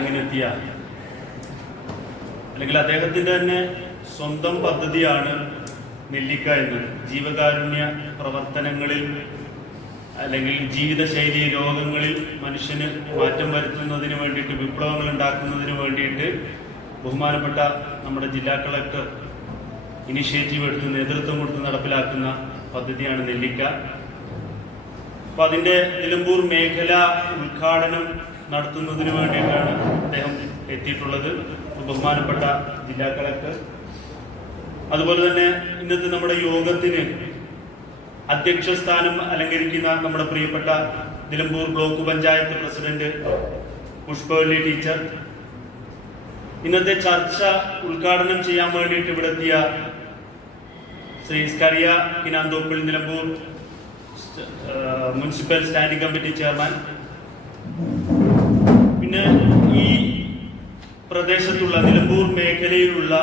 ചടങ്ങിനെത്തിയ, അല്ലെങ്കിൽ അദ്ദേഹത്തിൻ്റെ തന്നെ സ്വന്തം പദ്ധതിയാണ് നെല്ലിക്ക എന്ന്. ജീവകാരുണ്യ പ്രവർത്തനങ്ങളിൽ അല്ലെങ്കിൽ ജീവിതശൈലി രോഗങ്ങളിൽ മനുഷ്യന് മാറ്റം വരുത്തുന്നതിന് വേണ്ടിയിട്ട്, വിപ്ലവങ്ങൾ ഉണ്ടാക്കുന്നതിന് വേണ്ടിയിട്ട് ബഹുമാനപ്പെട്ട നമ്മുടെ ജില്ലാ കളക്ടർ ഇനിഷ്യേറ്റീവ് എടുത്ത് നേതൃത്വം കൊടുത്ത് നടപ്പിലാക്കുന്ന പദ്ധതിയാണ് നെല്ലിക്ക. അപ്പോൾ അതിൻ്റെ നിലമ്പൂർ മേഖല ഉദ്ഘാടനം നടത്തുന്നതിന് വേണ്ടിയിട്ടാണ് അദ്ദേഹം എത്തിയിട്ടുള്ളത്. ബഹുമാനപ്പെട്ട ജില്ലാ കളക്ടർ, അതുപോലെ തന്നെ ഇന്നത്തെ നമ്മുടെ യോഗത്തിന് അധ്യക്ഷ സ്ഥാനം അലങ്കരിക്കുന്ന നമ്മുടെ പ്രിയപ്പെട്ട Nilambur block panchayat president Pushpavalli teacher, ഇന്നത്തെ ചർച്ച ഉദ്ഘാടനം ചെയ്യാൻ വേണ്ടിയിട്ട് ഇവിടെ എത്തിയ Shri Scaria Kinanthoppil, Nilambur municipal standing committee chairman, പിന്നെ ഈ പ്രദേശത്തുള്ള നിലമ്പൂർ മേഖലയിലുള്ള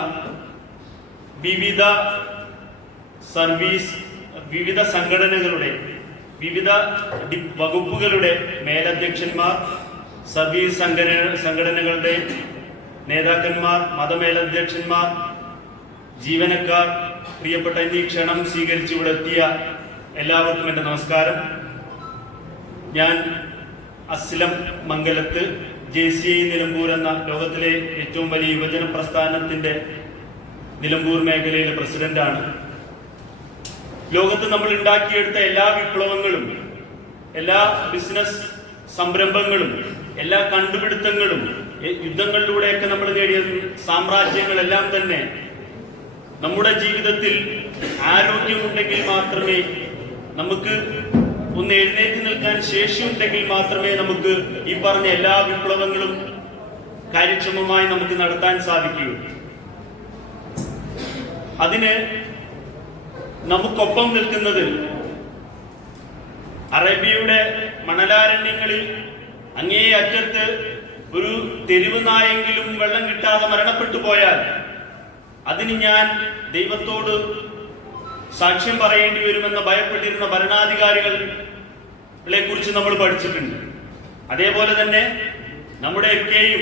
വിവിധ സംഘടനകളുടെ, വിവിധ വകുപ്പുകളുടെ മേലധ്യക്ഷന്മാർ, സർവീസ് സംഘടനകളുടെ നേതാക്കന്മാർ, മതമേലധ്യക്ഷന്മാർ, ജീവനക്കാർ, പ്രിയപ്പെട്ട ഈ ക്ഷണം സ്വീകരിച്ച് ഇവിടെ എത്തിയ എല്ലാവർക്കും എൻ്റെ നമസ്കാരം. ഞാൻ അസ്ലം മംഗലത്ത് JCI നിലമ്പൂർ എന്ന ലോകത്തിലെ ഏറ്റവും വലിയ യുവജന പ്രസ്ഥാനത്തിന്റെ നിലമ്പൂർ മേഖലയിലെ പ്രസിഡന്റാണ്. ലോകത്ത് നമ്മൾ ഉണ്ടാക്കിയെടുത്ത എല്ലാ വിപ്ലവങ്ങളും, എല്ലാ ബിസിനസ് സംരംഭങ്ങളും, എല്ലാ കണ്ടുപിടുത്തങ്ങളും, യുദ്ധങ്ങളിലൂടെയൊക്കെ നമ്മൾ നേടിയ സാമ്രാജ്യങ്ങളെല്ലാം തന്നെ നമ്മുടെ ജീവിതത്തിൽ ആരോഗ്യമുണ്ടെങ്കിൽ മാത്രമേ, നമുക്ക് ഒന്ന് എഴുന്നേറ്റ് നിൽക്കാൻ ശേഷിയുണ്ടെങ്കിൽ മാത്രമേ നമുക്ക് ഈ പറഞ്ഞ എല്ലാ വിപ്ലവങ്ങളും കാര്യക്ഷമമായി നമുക്ക് നടത്താൻ സാധിക്കൂ. അതിന് നമുക്കൊപ്പം നിൽക്കുന്നത് അറേബ്യയുടെ മണലാരണ്യങ്ങളിൽ അങ്ങേ അറ്റത്ത് ഒരു തെരുവ് നായെങ്കിലും വെള്ളം കിട്ടാതെ മരണപ്പെട്ടു പോയാൽ അതിന് ഞാൻ ദൈവത്തോട് സാക്ഷ്യം പറയേണ്ടി വരുമെന്ന് ഭയപ്പെട്ടിരുന്ന ഭരണാധികാരികളെ കുറിച്ച് നമ്മൾ പഠിച്ചിട്ടുണ്ട്. അതേപോലെ തന്നെ നമ്മുടെയൊക്കെയും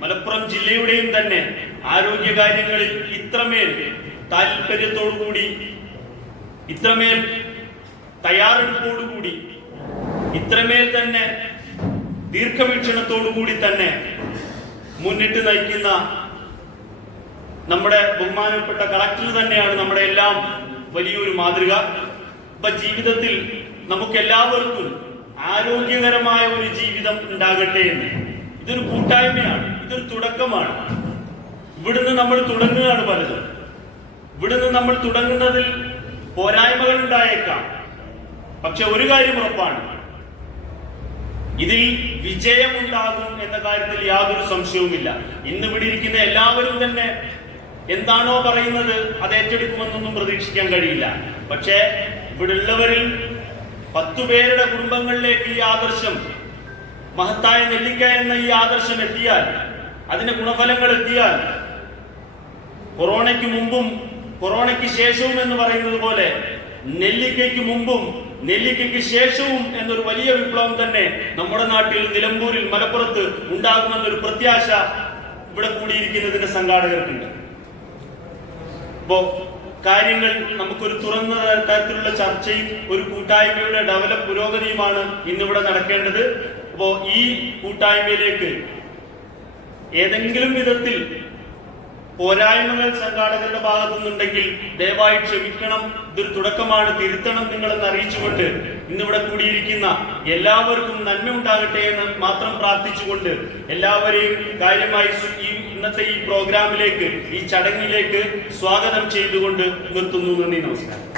മലപ്പുറം ജില്ലയുടെയും തന്നെ ആരോഗ്യകാര്യങ്ങളിൽ ഇത്രമേൽ താല്പര്യത്തോടുകൂടി, ഇത്രമേൽ തയ്യാറെടുപ്പോടുകൂടി, ഇത്രമേൽ തന്നെ ദീർഘവീക്ഷണത്തോടുകൂടി തന്നെ മുന്നിട്ട് നയിക്കുന്ന നമ്മുടെ ബഹുമാനപ്പെട്ട കളക്ടർ തന്നെയാണ് നമ്മുടെ എല്ലാം വലിയൊരു മാതൃക. ഇപ്പൊ ജീവിതത്തിൽ നമുക്ക് എല്ലാവർക്കും ആരോഗ്യകരമായ ഒരു ജീവിതം ഉണ്ടാകട്ടെ എന്ന്. ഇതൊരു കൂട്ടായ്മയാണ്, ഇതൊരു തുടക്കമാണ്. ഇവിടുന്ന് നമ്മൾ തുടങ്ങുകയാണ് പലതും. ഇവിടുന്ന് നമ്മൾ തുടങ്ങുന്നതിൽ പോരായ്മകൾ ഉണ്ടായേക്കാം, പക്ഷെ ഒരു കാര്യം ഉറപ്പാണ്, ഇതിൽ വിജയമുണ്ടാകും എന്ന കാര്യത്തിൽ യാതൊരു സംശയവുമില്ല. ഇന്ന് ഇവിടെ ഇരിക്കുന്ന എല്ലാവരും തന്നെ എന്താണോ പറയുന്നത് അത് ഏറ്റെടുക്കുമെന്നൊന്നും പ്രതീക്ഷിക്കാൻ കഴിയില്ല. പക്ഷേ ഇവിടെ ഉള്ളവരിൽ 10 പേരുടെ കുടുംബങ്ങളിലേക്ക് ഈ ആദർശം, മഹത്തായ നെല്ലിക്ക എന്ന ഈ ആദർശം എത്തിയാൽ, അതിന്റെ ഗുണഫലങ്ങൾ എത്തിയാൽ, കൊറോണയ്ക്ക് മുമ്പും കൊറോണയ്ക്ക് ശേഷവും എന്ന് പറയുന്നത് പോലെ നെല്ലിക്കയ്ക്ക് മുമ്പും നെല്ലിക്കയ്ക്ക് ശേഷവും എന്നൊരു വലിയ വിപ്ലവം തന്നെ നമ്മുടെ നാട്ടിൽ, നിലമ്പൂരിൽ, മലപ്പുറത്ത് ഉണ്ടാകുമെന്നൊരു പ്രത്യാശ ഇവിടെ കൂടിയിരിക്കുന്നതിന്റെ സംഘാടകർക്കുണ്ട്. അപ്പോ കാര്യങ്ങൾ നമുക്കൊരു തുറന്ന തരത്തിലുള്ള ചർച്ചയും ഒരു കൂട്ടായ്മയുടെ പുരോഗതിയുമാണ് ഇന്നിവിടെ നടക്കേണ്ടത്. അപ്പോ ഈ കൂട്ടായ്മയിലേക്ക് ഏതെങ്കിലും വിധത്തിൽ പോരായ്മകൾ സംഘാടകരുടെ ഭാഗത്തു നിന്നുണ്ടെങ്കിൽ ദയവായി ക്ഷമിക്കണം, ഇതൊരു തുടക്കമാണ്, തിരുത്തണം നിങ്ങളെന്ന് അറിയിച്ചുകൊണ്ട് ഇന്നിവിടെ കൂടിയിരിക്കുന്ന എല്ലാവർക്കും നന്മ ഉണ്ടാകട്ടെ എന്ന് മാത്രം പ്രാർത്ഥിച്ചുകൊണ്ട് എല്ലാവരെയും കാര്യമായി ഇന്നത്തെ ഈ പ്രോഗ്രാമിലേക്ക്, ഈ ചടങ്ങിലേക്ക് സ്വാഗതം ചെയ്തുകൊണ്ട് നിർത്തുന്നു. നന്ദി, നമസ്കാരം.